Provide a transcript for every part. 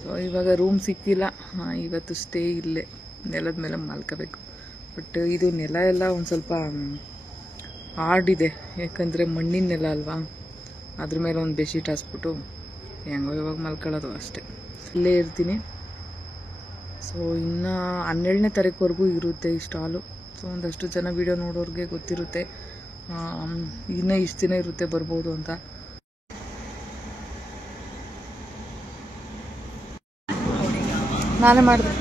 So ಇವಾಗ room ಸಿಕ್ಕಿಲ್ಲ. ಇವತ್ತು ಸ್ಟೇ ಇಲ್ಲೇ ನೆಲದ ಮೇಲೆ ಮಲ್ಕೋಬೇಕು. ಬಟ್ ಇದು ನೆಲ ಎಲ್ಲ ಒಂದು ಸ್ವಲ್ಪ ಹಾರ್ಡಿದೆ, ಯಾಕಂದರೆ ಮಣ್ಣಿನ ನೆಲ ಅಲ್ವಾ. ಅದ್ರ ಮೇಲೆ ಒಂದು ಬೆಡ್ಶೀಟ್ ಹಾಸ್ಬಿಟ್ಟು ಹೆಂಗೋ ಇವಾಗ ಮಲ್ಕೊಳ್ಳೋದು ಅಷ್ಟೇ. ಇಲ್ಲೇ ಇರ್ತೀನಿ. ಸೊ ಇನ್ನು 12ನೇ ತಾರೀಕುವರೆಗೂ ಇರುತ್ತೆ ಈ ಸ್ಟಾಲು. ಸೊ ಒಂದಷ್ಟು ಜನ ವಿಡಿಯೋ ನೋಡೋರಿಗೆ ಗೊತ್ತಿರುತ್ತೆ ಇನ್ನೂ ಇಷ್ಟು ದಿನ ಇರುತ್ತೆ ಬರ್ಬೋದು ಅಂತ. ನಾನೇ ಮಾಡಿದೆ.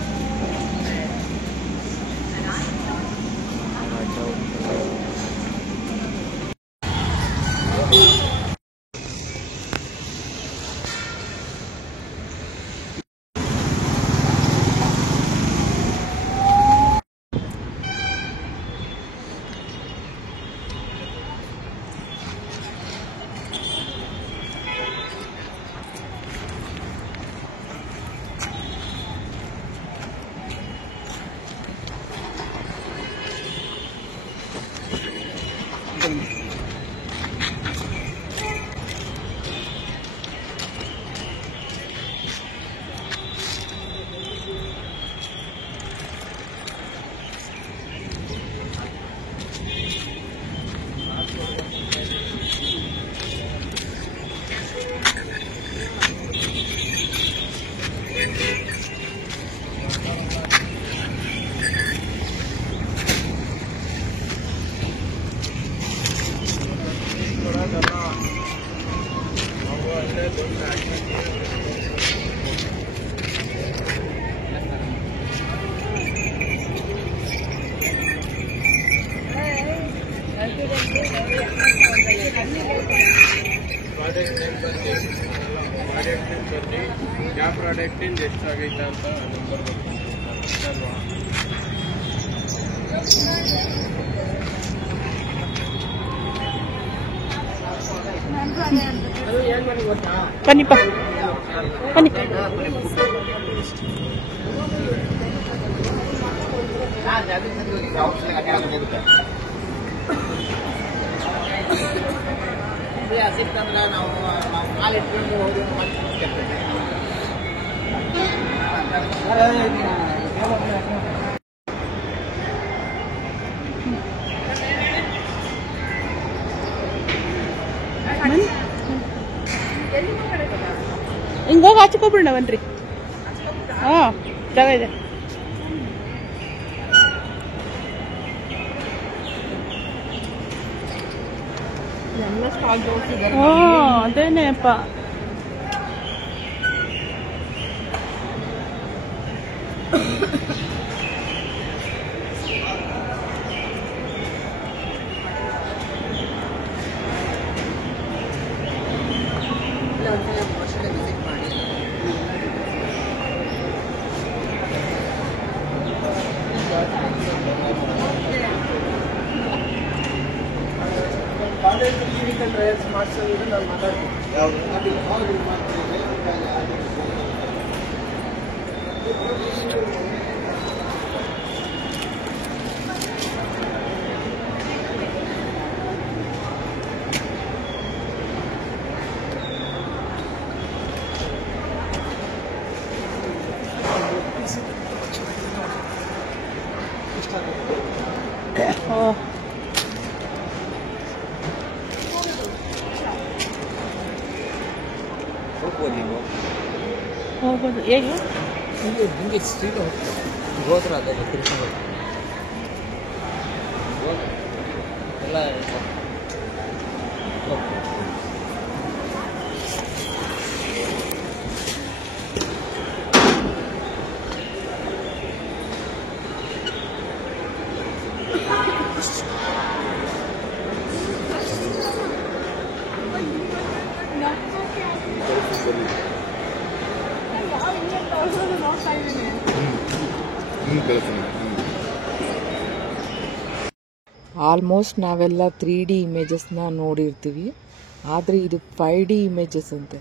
ಯಾವ ಪ್ರಾಡಕ್ಟಿಂದ ಎಷ್ಟಾಗೈತೆ ಅಂತ ನಂಬರ್ ಅಲ್ವಾ. ಬನ್ನಿಪ್ಪ ಬನ್ನಿ. ಸಿಕ್ತಂದ್ರೆ ನಾವು ಕಾಲಿಟ್ಕೊಂಡು ಹೋಗಿ ಹಿಂಗೋಗಿ ಹಚ್ಕೊಬಿಡೋಣ ಬನ್ರಿ. ಹಾಂ ಜಾಗ ಇದೆ. ಅದೇನೇಪ್ಪ. ಟ್ರಯಲ್ಸ್ ಮಾಡಿಸೋದು ನಾವು ಮಾತಾಡ್ತೀವಿ. ಹೋಗ್ಬೋದು. ಹೇಗೆ ಹಿಂಗೆ ಸ್ಟ್ರೀಟ್ ಹೋದ್ರೆ ಅದೇ ತಿರ್ಕೊಂಡು ಎಲ್ಲ ಆಲ್ಮೋಸ್ಟ್ ನಾವೆಲ್ಲ 3D ಇಮೇಜಸ್ನ ನೋಡಿರ್ತೀವಿ, ಆದರೆ ಇದು 5D ಇಮೇಜಸ್ ಅಂತೆ.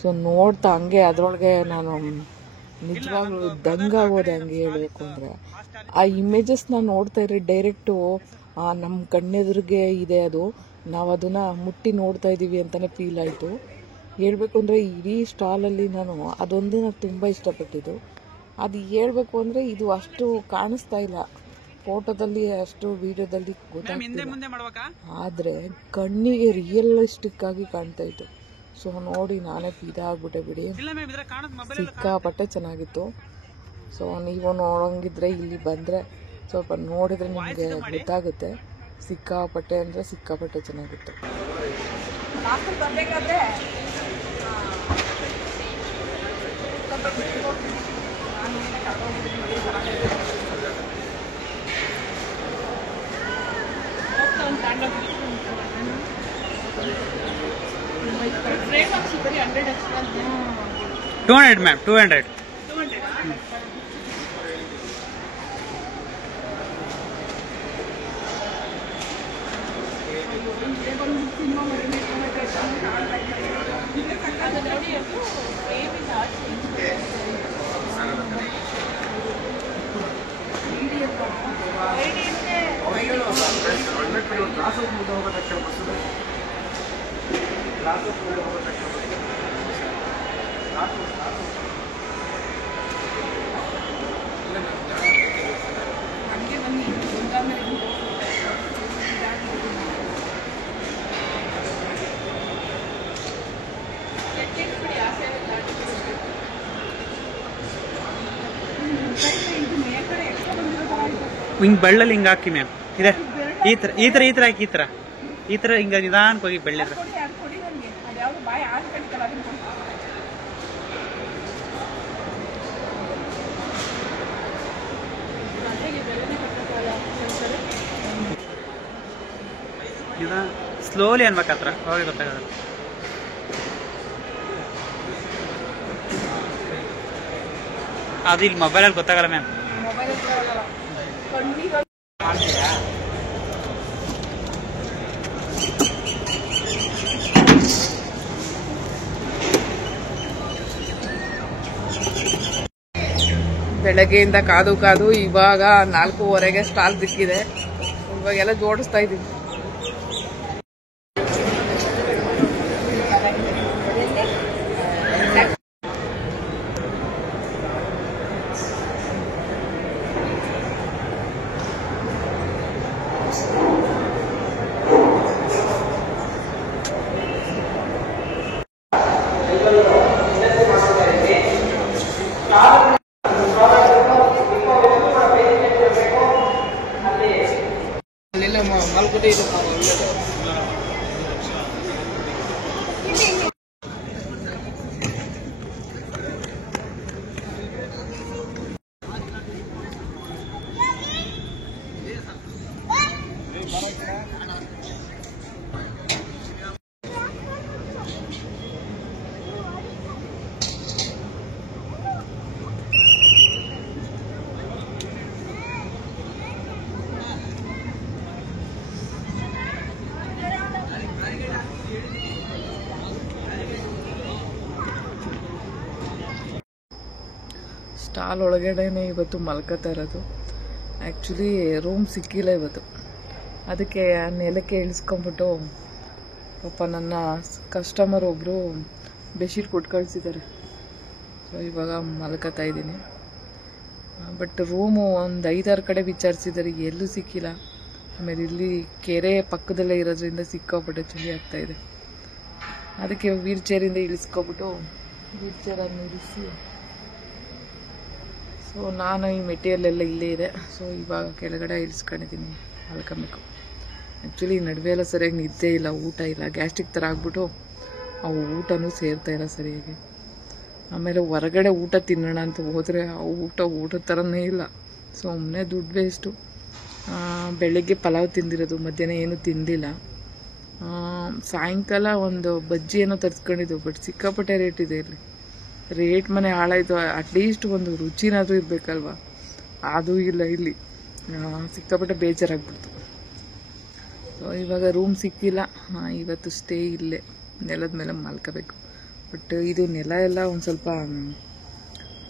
ಸೊ ನೋಡ್ತಾ ಹಂಗೆ ಅದರೊಳಗೆ ನಾನು ನಿಜವಾಗ್ಲೂ ದಂಗಾಗೋದೆ. ಹಂಗೆ ಹೇಳಬೇಕು ಅಂದರೆ ಆ ಇಮೇಜಸ್ನ ನೋಡ್ತಾ ಇದ್ರೆ ಡೈರೆಕ್ಟು ನಮ್ಮ ಕಣ್ಣೆದುರಿಗೆ ಇದೆ, ಅದು ನಾವು ಅದನ್ನು ಮುಟ್ಟಿ ನೋಡ್ತಾ ಇದ್ದೀವಿ ಅಂತಲೇ ಫೀಲ್ ಆಯಿತು. ಹೇಳ್ಬೇಕು ಅಂದರೆ ಇಡೀ ಸ್ಟಾಲಲ್ಲಿ ನಾನು ಅದೊಂದೇ ನಾನು ತುಂಬ ಇಷ್ಟಪಟ್ಟಿದ್ದು. ಅದು ಹೇಳ್ಬೇಕು ಅಂದರೆ ಇದು ಅಷ್ಟು ಕಾಣಿಸ್ತಾ ಇಲ್ಲ ಫೋಟೋದಲ್ಲಿ, ಅಷ್ಟು ವಿಡಿಯೋದಲ್ಲಿ ಗೊತ್ತಾಗ್ತಿಲ್ಲ, ಆದರೆ ಕಣ್ಣಿಗೆ ರಿಯಲಿಸ್ಟಿಕ್ ಆಗಿ ಕಾಣ್ತಾ ಇತ್ತು. ಸೊ ನೋಡಿ ನಾನೇ ಇದಾಗ್ಬಿಟ್ಟೆ ಬಿಡಿ, ಸಿಕ್ಕಾಪಟ್ಟೆ ಚೆನ್ನಾಗಿತ್ತು. ಸೊ ನೀವು ನೋಡೋಂಗಿದ್ರೆ ಇಲ್ಲಿ ಬಂದರೆ ಸ್ವಲ್ಪ ನೋಡಿದರೆ ನಿಮಗೆ ಗೊತ್ತಾಗುತ್ತೆ. ಸಿಕ್ಕಾಪಟ್ಟೆ ಅಂದರೆ ಸಿಕ್ಕಾಪಟ್ಟೆ ಚೆನ್ನಾಗಿತ್ತು. $200 ma'am, 200. ಹಿಂಗ್ ಬೆಳ್ಳಲ್ಲಿ ಹಿಂಗೆ ಹಾಕಿ ಮ್ಯಾಮ್. ಇದೆ ಈ ತರ ಹಾಕಿ, ಈ ತರ ಹಿಂಗ ನಿಧಾನಕ್ಕೆ ಹೋಗಿ ಬೆಳ್ಳಿದ್ರೆ ಸ್ಲೋಲಿ ಅನ್ಬೇಕು, ಹತ್ರ ಅವಾಗ ಗೊತ್ತಾಗಲ್ಲ. ಅದು ಇಲ್ಲಿ ಮೊಬೈಲಲ್ಲಿ ಗೊತ್ತಾಗಲ್ಲ ಮ್ಯಾಮ್. ಬೆಳಗ್ಗೆಯಿಂದ ಕಾದು ಇವಾಗ 4:15ಗೆ ಸ್ಟಾಲ್ ಸಿಕ್ಕಿದೆ. ಇವಾಗೆಲ್ಲ ಜೋಡಿಸ್ತಾ ಇದ್ದೀವಿ. ಸ್ಟಾಲ್ ಒಳಗಡೆನೆ ಇವತ್ತು ಮಲ್ಕೋತಾ ಇರೋದು. ಆ್ಯಕ್ಚುಲಿ ರೂಮ್ ಸಿಕ್ಕಿಲ್ಲ ಇವತ್ತು, ಅದಕ್ಕೆ ನೆಲಕ್ಕೆ ಇಳಿಸ್ಕೊಂಬಿಟ್ಟು ಪಾಪ ನನ್ನ ಕಸ್ಟಮರ್ ಒಬ್ಬರು ಬೆಡ್ಶೀಟ್ ಕೊಟ್ಟು ಕಳಿಸಿದ್ದಾರೆ. ಸೊ ಇವಾಗ ಮಲ್ಕೋತಾ ಇದ್ದೀನಿ. ಬಟ್ ರೂಮು ಒಂದು 5-6 ಕಡೆ ವಿಚಾರಿಸಿದ್ದಾರೆ, ಎಲ್ಲೂ ಸಿಕ್ಕಿಲ್ಲ. ಆಮೇಲೆ ಇಲ್ಲಿ ಕೆರೆ ಪಕ್ಕದಲ್ಲೇ ಇರೋದ್ರಿಂದ ಸಿಕ್ಕಾಪಟ್ಟೆ ಚಳಿ ಆಗ್ತಾಯಿದೆ. ಅದಕ್ಕೆ ವೀಲ್ ಚೇರಿಂದ ಇಳಿಸ್ಕೊಬಿಟ್ಟು ವೀಲ್ ಚೇರನ್ನು ಇಳಿಸಿ, ಸೊ ನಾನು ಈ ಮೆಟೀರಿಯಲ್ ಇಲ್ಲೇ ಇದೆ. ಸೊ ಇವಾಗ ಕೆಳಗಡೆ ಇಳಿಸ್ಕೊಂಡಿದ್ದೀನಿ, ಮಲ್ಕೊಬೇಕು. ಆ್ಯಕ್ಚುಲಿ ನಡುವೆ ಎಲ್ಲ ಸರಿಯಾಗಿ ನಿದ್ದೆ ಇಲ್ಲ, ಊಟ ಇಲ್ಲ, ಗ್ಯಾಸ್ಟ್ರಿಕ್ ಥರ ಆಗ್ಬಿಟ್ಟು ಅವು ಊಟನೂ ಸೇರ್ತಾಯಿಲ್ಲ ಸರಿಯಾಗಿ. ಆಮೇಲೆ ಹೊರಗಡೆ ಊಟ ತಿನ್ನೋಣ ಅಂತ ಹೋದರೆ ಊಟದ ಥರನೇ ಇಲ್ಲ. ಸೊ ಸುಮ್ಮನೆ ದುಡ್ಡು ವೇಸ್ಟು. ಬೆಳಗ್ಗೆ ಪಲಾವ್ ತಿಂದಿರೋದು, ಮಧ್ಯಾಹ್ನ ಏನೂ ತಿಂದಿಲ್ಲ. ಸಾಯಂಕಾಲ ಒಂದು ಬಜ್ಜಿ ಏನೋ ತರಿಸ್ಕೊಂಡಿದ್ದು, ಬಟ್ ಸಿಕ್ಕಾಪಟ್ಟೆ ರೇಟ್ ಇದೆ ಇಲ್ಲಿ. ರೇಟ್ ಮನೆ ಹಾಳಾಯಿತು. ಅಟ್ಲೀಸ್ಟ್ ಒಂದು ರುಚಿನಾದರೂ ಇರಬೇಕಲ್ವ, ಅದೂ ಇಲ್ಲ ಇಲ್ಲಿ. ಸಿಕ್ಕಾಪಟ್ಟೆ ಬೇಜಾರಾಗ್ಬಿಡ್ತು. ಸೊ ಇವಾಗ ರೂಮ್ ಸಿಕ್ಕಿಲ್ಲ. ಇವತ್ತು ಸ್ಟೇ ಇಲ್ಲೇ ನೆಲದ ಮೇಲೆ ಮಲ್ಕೋಬೇಕು. ಬಟ್ ಇದು ನೆಲ ಎಲ್ಲ ಒಂದು ಸ್ವಲ್ಪ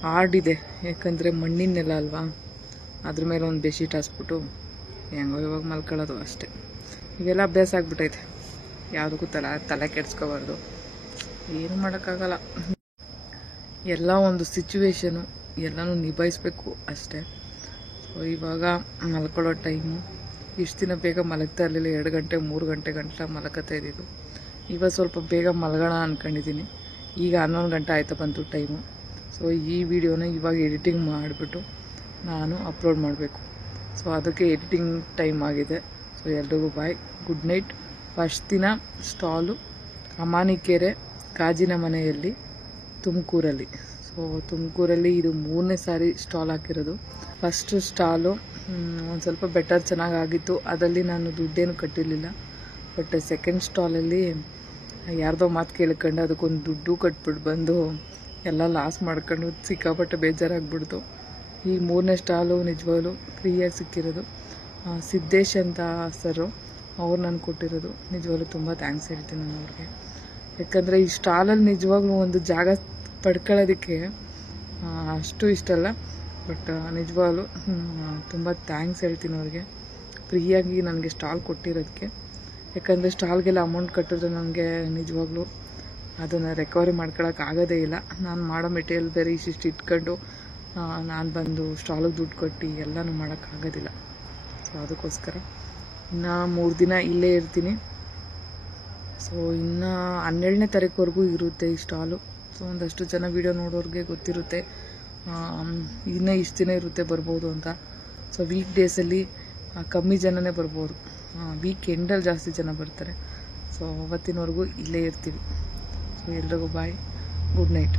ಹಾರ್ಡ್ ಇದೆ, ಯಾಕಂದರೆ ಮಣ್ಣಿನ ನೆಲ ಅಲ್ವಾ. ಅದ್ರ ಮೇಲೆ ಒಂದು ಬೆಡ್ಶೀಟ್ ಹಾಸ್ಬಿಟ್ಟು ಹೆಂಗೋ ಇವಾಗ ಮಲ್ಕೊಳ್ಳೋದು ಅಷ್ಟೇ. ಇವೆಲ್ಲ ಅಭ್ಯಾಸ ಆಗ್ಬಿಟ್ಟೈತೆ, ಯಾವುದಕ್ಕೂ ತಲೆ ಕೆಡ್ಸ್ಕೋಬಾರ್ದು. ಏನು ಮಾಡೋಕ್ಕಾಗಲ್ಲ. ಎಲ್ಲ ಒಂದು ಸಿಚುವೇಶನು ಎಲ್ಲನೂ ನಿಭಾಯಿಸ್ಬೇಕು ಅಷ್ಟೇ. ಸೊ ಇವಾಗ ಮಲ್ಕೊಳ್ಳೋ ಟೈಮು. ಇಷ್ಟು ದಿನ ಬೇಗ ಮಲಗ್ತಾ ಇರಲಿಲ್ಲ, 2 ಗಂಟೆ 3 ಗಂಟೆ ಗಂಟೆ ಮಲಕತ್ತಾ ಇದ್ದಿದ್ದು. ಇವಾಗ ಸ್ವಲ್ಪ ಬೇಗ ಮಲಗೋಣ ಅಂದ್ಕೊಂಡಿದ್ದೀನಿ. ಈಗ 11 ಗಂಟೆ ಆಯ್ತಾ ಬಂತು ಟೈಮು. ಸೊ ಈ ವಿಡಿಯೋನ ಇವಾಗ ಎಡಿಟಿಂಗ್ ಮಾಡಿಬಿಟ್ಟು ನಾನು ಅಪ್ಲೋಡ್ ಮಾಡಬೇಕು. ಸೊ ಅದಕ್ಕೆ ಎಡಿಟಿಂಗ್ ಟೈಮ್ ಆಗಿದೆ. ಸೊ ಎಲ್ರಿಗೂ ಬಾಯ್, ಗುಡ್ ನೈಟ್. ಫಸ್ಟ್ ದಿನ ಸ್ಟಾಲು ಅಮಾನಿಕೆರೆ ಗಾಜಿನ ಮನೆಯಲ್ಲಿ ತುಮಕೂರಲ್ಲಿ. ಸೊ ತುಮಕೂರಲ್ಲಿ ಇದು 3ನೇ ಸಾರಿ ಸ್ಟಾಲ್ ಹಾಕಿರೋದು. ಫಸ್ಟ್ ಸ್ಟಾಲು ಒಂದು ಸ್ವಲ್ಪ ಬೆಟರ್ ಚೆನ್ನಾಗಾಗಿತ್ತು, ಅದರಲ್ಲಿ ನಾನು ದುಡ್ಡೇನು ಕಟ್ಟಿರಲಿಲ್ಲ. ಬಟ್ ಸೆಕೆಂಡ್ ಸ್ಟಾಲಲ್ಲಿ ಯಾರ್ದೋ ಮಾತು ಕೇಳ್ಕೊಂಡು ಅದಕ್ಕೊಂದು ದುಡ್ಡು ಕಟ್ಬಿಟ್ಟು ಬಂದು ಎಲ್ಲ ಲಾಸ್ ಮಾಡ್ಕೊಂಡು ಸಿಕ್ಕಾಪಟ್ಟೆ ಬೇಜಾರಾಗ್ಬಿಡ್ತು. ಈ 3ನೇ ಸ್ಟಾಲು ನಿಜವಾಗ್ಲೂ ಫ್ರೀಯಾಗಿ ಸಿಕ್ಕಿರೋದು. ಸಿದ್ದೇಶ್ ಅಂತ ಸರು ಅವ್ರು ನಾನು ಕೊಟ್ಟಿರೋದು. ನಿಜವಾಗ್ಲೂ ತುಂಬ ಥ್ಯಾಂಕ್ಸ್ ಹೇಳ್ತೀನಿ ನಾನು ಅವ್ರಿಗೆ. ಯಾಕಂದರೆ ಈ ಸ್ಟಾಲಲ್ಲಿ ನಿಜವಾಗ್ಲೂ ಒಂದು ಜಾಗ ಪಡ್ಕೊಳ್ಳೋದಕ್ಕೆ ಅಷ್ಟು ಇಷ್ಟಲ್ಲ. ಬಟ್ ನಿಜವಾಗ್ಲೂ ತುಂಬ ಥ್ಯಾಂಕ್ಸ್ ಹೇಳ್ತೀನಿ ಅವ್ರಿಗೆ, ಫ್ರೀಯಾಗಿ ನನಗೆ ಸ್ಟಾಲ್ ಕೊಟ್ಟಿರೋದಕ್ಕೆ. ಯಾಕಂದರೆ ಸ್ಟಾಲ್ಗೆಲ್ಲ ಅಮೌಂಟ್ ಕಟ್ಟಿದ್ರೆ ನನಗೆ ನಿಜವಾಗ್ಲೂ ಅದನ್ನು ರಿಕವರಿ ಮಾಡ್ಕೊಳಕ್ಕೆ ಆಗೋದೇ ಇಲ್ಲ. ನಾನು ಮಾಡೋ ಮೆಟೀರಿಯಲ್ ಬೇರೆ ಇಷ್ಟಿಷ್ಟು ಇಟ್ಕೊಂಡು ನಾನು ಬಂದು ಸ್ಟಾಲಿಗೆ ದುಡ್ಡು ಕೊಟ್ಟು ಎಲ್ಲನೂ ಮಾಡೋಕ್ಕಾಗೋದಿಲ್ಲ. ಸೊ ಅದಕ್ಕೋಸ್ಕರ ಇನ್ನು 3 ದಿನ ಇಲ್ಲೇ ಇರ್ತೀನಿ. ಸೊ ಇನ್ನು 12ನೇ ತಾರೀಕುವರೆಗೂ ಇರುತ್ತೆ ಈ ಸ್ಟಾಲು. ಸೊ ಒಂದಷ್ಟು ಜನ ವೀಡಿಯೋ ನೋಡೋರಿಗೆ ಗೊತ್ತಿರುತ್ತೆ ಇನ್ನೂ ಇಷ್ಟು ದಿನ ಇರುತ್ತೆ ಬರ್ಬೋದು ಅಂತ. ಸೊ ವೀಕ್ ಡೇಸಲ್ಲಿ ಕಮ್ಮಿ ಜನನೇ ಬರ್ಬೋದು, ವೀಕೆಂಡಲ್ಲಿ ಜಾಸ್ತಿ ಜನ ಬರ್ತಾರೆ. ಸೊ ಅವತ್ತಿನವರೆಗೂ ಇಲ್ಲೇ ಇರ್ತೀವಿ. ಸೊ ಎಲ್ರಿಗೂ ಬಾಯ್, ಗುಡ್ ನೈಟ್.